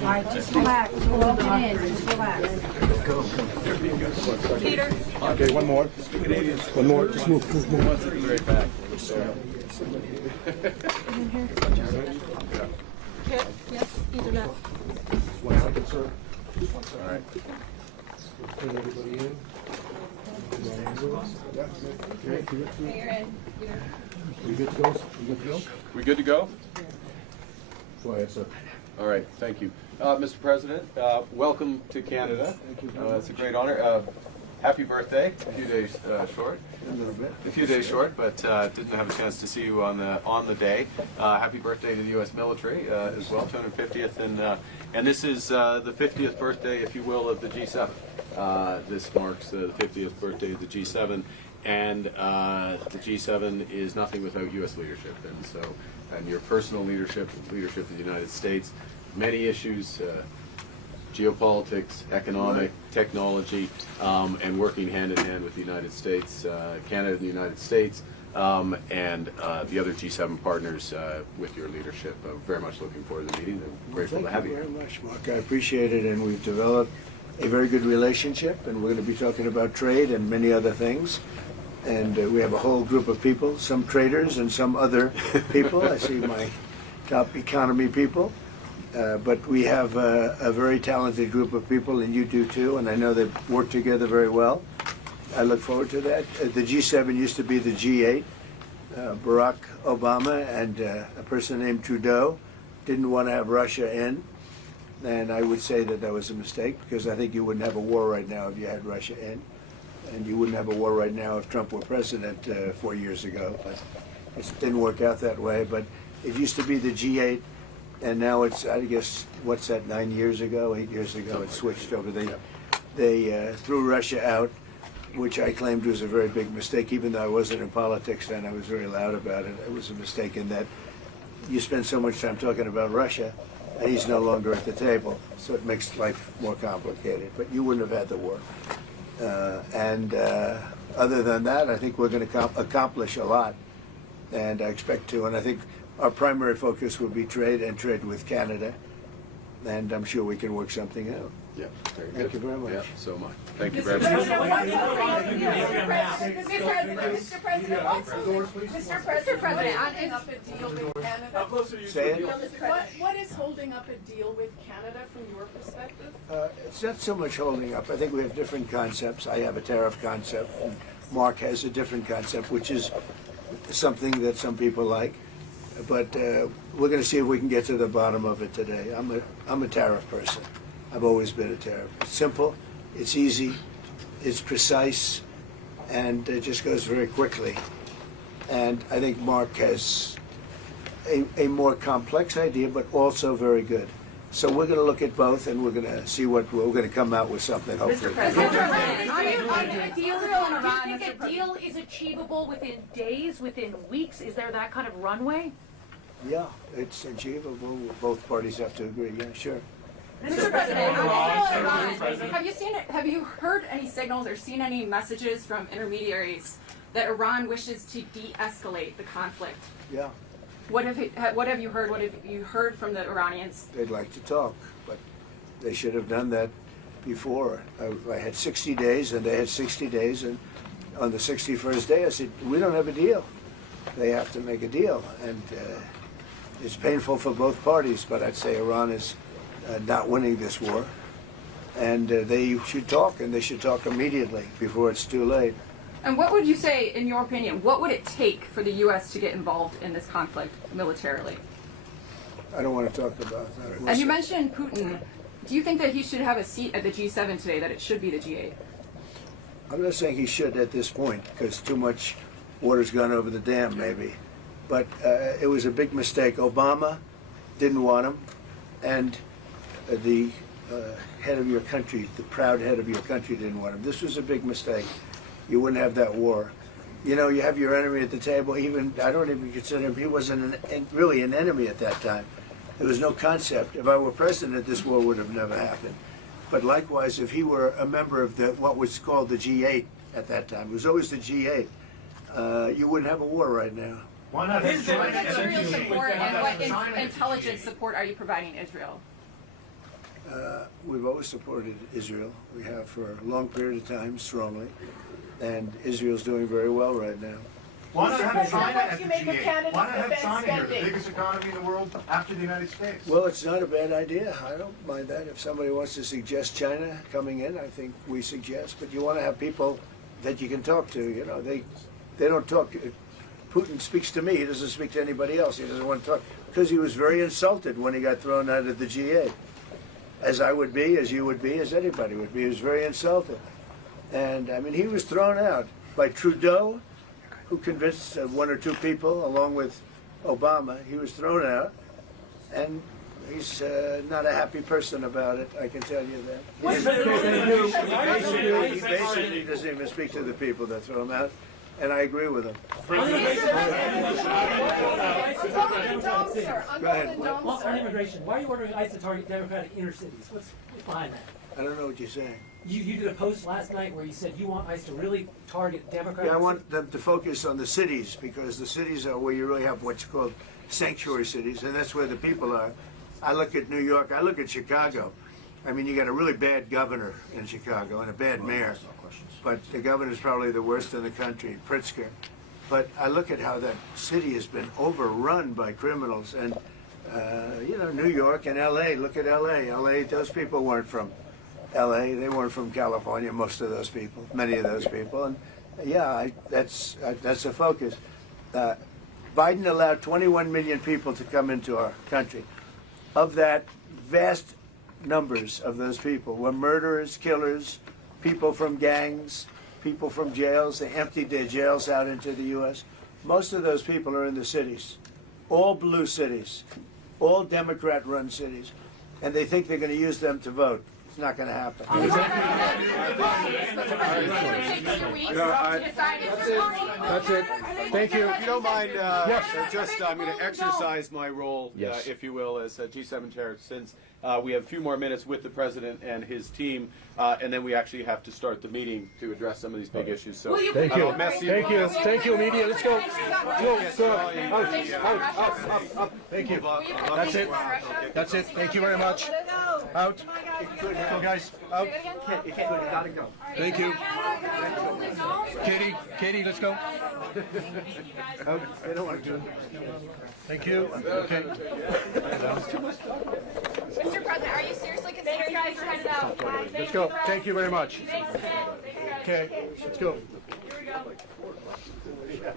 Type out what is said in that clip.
Just relax. Hold it in. Just relax. Peter. Okay, one more. One more. Just move. Right back. Kit, yes, either not. 1 second, sir. All right. Bring everybody in. Okay, You're in. we good to go? We good to go? We good to go? Go ahead, sir. All right, thank you. Mr. President, welcome to Canada. Thank you. It's a great honor. Happy birthday. A few days short. A little bit. A few days short, but didn't have a chance to see you on the day. Happy birthday to the U.S. military as well, 250th, and this is the 50th birthday, if you will, of the G7. This marks the 50th birthday of the G7, and the G7 is nothing without U.S. leadership, and your personal leadership of the United States, many issues. Geopolitics, economic, technology, and working hand in hand with the United States, Canada and the United States, and the other G7 partners with your leadership. I'm very much looking forward to the meeting and grateful to have you. Thank you very much, Mark. I appreciate it, and we've developed a very good relationship, and we're going to be talking about trade and many other things. And we have a whole group of people, some traders and some other people. I see my top economy people. But we have a very talented group of people, and you do too, and I know they work together very well. I look forward to that. The G7 used to be the G8. Barack Obama and a person named Trudeau didn't want to have Russia in, and I would say that that was a mistake, because I think you wouldn't have a war right now if you had Russia in, and you wouldn't have a war right now if Trump were president 4 years ago. But it didn't work out that way. But it used to be the G8. And now it's, I guess, what's that, 8 years ago, it switched over. They threw Russia out, which I claimed was a very big mistake. Even though I wasn't in politics then, I was very loud about it. It was a mistake in that you spend so much time talking about Russia, and he's no longer at the table. So it makes life more complicated. But you wouldn't have had the war. Other than that, I think we're going to accomplish a lot. And I expect to. And I think our primary focus will be trade and trade with Canada, and I'm sure we can work something out. Yeah, very good. Thank you very much. Yeah, so much. Thank you very much. Mr. President, holding up a deal with Canada? Say it. What is holding up a deal with Canada from your perspective? It's not so much holding up. I think we have different concepts. I have a tariff concept, and Mark has a different concept, which is something that some people like. But we're going to see if we can get to the bottom of it today. I'm a tariff person. I've always been a tariff. It's simple, it's easy, it's precise, and it just goes very quickly. And I think Mark has a more complex idea, but also very good. So we're going to look at both, and we're going to see what we're going to come out with something. Hopefully. Mr. President, do you think a deal is achievable within days, within weeks? Is there that kind of runway? Yeah, it's achievable. Both parties have to agree. Yeah, sure. Mr. President, have you heard any signals or seen any messages from intermediaries that Iran wishes to de-escalate the conflict? Yeah. What have you heard? What have you heard from the Iranians? They'd like to talk, but they should have done that before. I had 60 days, and they had 60 days, and on the 61st day, I said, we don't have a deal. They have to make a deal, and it's painful for both parties, but I'd say Iran is not winning this war, and they should talk, and they should talk immediately before it's too late. And what would you say, in your opinion, what would it take for the U.S. to get involved in this conflict militarily? I don't want to talk about that. And you mentioned Putin. Do you think that he should have a seat at the G7 today, that it should be the G8? I'm not saying he should at this point, because too much water's gone over the dam, maybe. But it was a big mistake. Obama didn't want him, and the head of your country, the proud head of your country, didn't want him. This was a big mistake. You wouldn't have that war. You know, you have your enemy at the table. Even I don't even consider him. He wasn't really an enemy at that time. There was no concept. If I were president, this war would have never happened. But likewise, if he were a member of what was called the G8 at that time, it was always the G8. You wouldn't have a war right now. Why not? What material support and what intelligence support are you providing Israel? We've always supported Israel. We have for a long period of time, strongly. And Israel's doing very well right now. Why not have China What at do the you make of G8? Canada's Why not have defense China here, the spending? biggest economy in the world after the United States? Well, it's not a bad idea. I don't mind that. If somebody wants to suggest China coming in, I think we suggest. But you want to have people that you can talk to. You know, they don't talk. Putin speaks to me. He doesn't speak to anybody else. He doesn't want to talk because he was very insulted when he got thrown out of the G8. As I would be, as you would be, as anybody would be. He was very insulted. And, I mean, he was thrown out by Trudeau, who convinced one or two people, along with Obama. He was thrown out, and he's not a happy person about it, I can tell you that. He basically doesn't even speak to the people that throw him out, and I agree with him. Go ahead. Well, on immigration, why are you ordering ICE to target Democratic inner cities? What's behind that? I don't know what you're saying. You did a post last night where you said you want ICE to really target Democratic. Yeah, I want them to focus on the cities because the cities are where you really have what's called sanctuary cities, and that's where the people are. I look at New York, I look at Chicago. I mean, you got a really bad governor in Chicago and a bad mayor, but the governor's probably the worst in the country, Pritzker. But I look at how that city has been overrun by criminals, and you know, New York and L.A. Look at L.A. L.A. Those people weren't from L.A. They weren't from California. Most of those people, many of those people, and yeah, that's the focus. Biden allowed 21 million people to come into our country. Of that, vast numbers of those people were murderers, killers, people from gangs, people from jails. They emptied their jails out into the U.S. Most of those people are in the cities, all blue cities, all Democrat-run cities, and they think they're going to use them to vote. It's not going to happen. That's it. Thank you. If you don't mind, just I'm going to exercise my role, if you will, as G7 chair, since we have a few more minutes with the president and his team, and then we actually have to start the meeting to address some of these big issues. So Thank you. Thank you. Thank you, media. Let's go. Go. Out. Thank you. That's it. That's it. Thank you very much. Out. Go, guys. Out. Thank you. Katie, let's go. Out. They don't want to. Thank you. Okay. Mr. President, are you seriously considering guys are headed out? Let's go. Thank you very much. Okay. Let's go. Here we go.